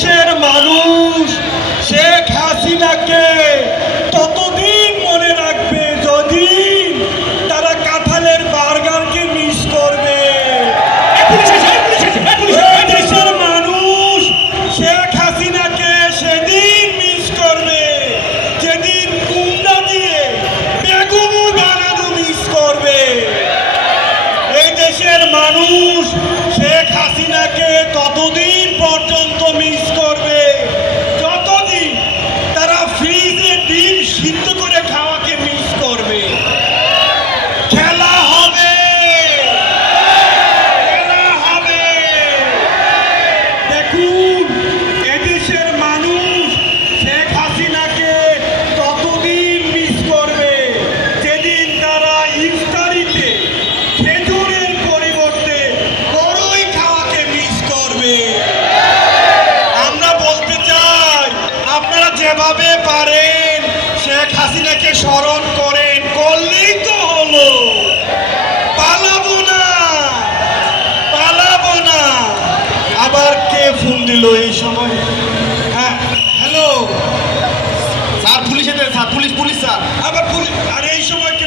দেশের মানুষ শেখ হাসিনাকে ততদিন মনে রাখবে যতদিন তারা কাঁঠালের বার্গারকে মিস করবে। দেশের মানুষ শেখ হাসিনাকে সেদিন মিস করবে যেদিন কুমড়া দিয়ে বেগুন বানানো মিস করবে। এই দেশের মানুষ শেখ হাসিনাকে ততদিন পর্যন্ত মিস করবে যতদিন তারা ফ্রিজে ডিম সিদ্ধ করে খাওয়াকে মিস করবে। খেলা হবে, খেলা হবে। দেখুন, এদেশের মানুষ শেখ হাসিনাকে ততদিন মিস করবে যেদিন তারা ইফতারিতে খেজুরের পরিবর্তে বড়ই খাওয়াকে মিস করবে। আমরা বলতে চাই, আপনারা যেভাবে পারেন শেখ হাসিনাকে স্মরণ করেন, করলেই তো হলো। পালাবো না, পালাবো না। আবার কে ফোন দিল এই সময়? হ্যাঁ, হ্যালো স্যার পুলিশ এসেছে স্যার, পুলিশ স্যার। আবার পুলিশ। আর এই সময় কে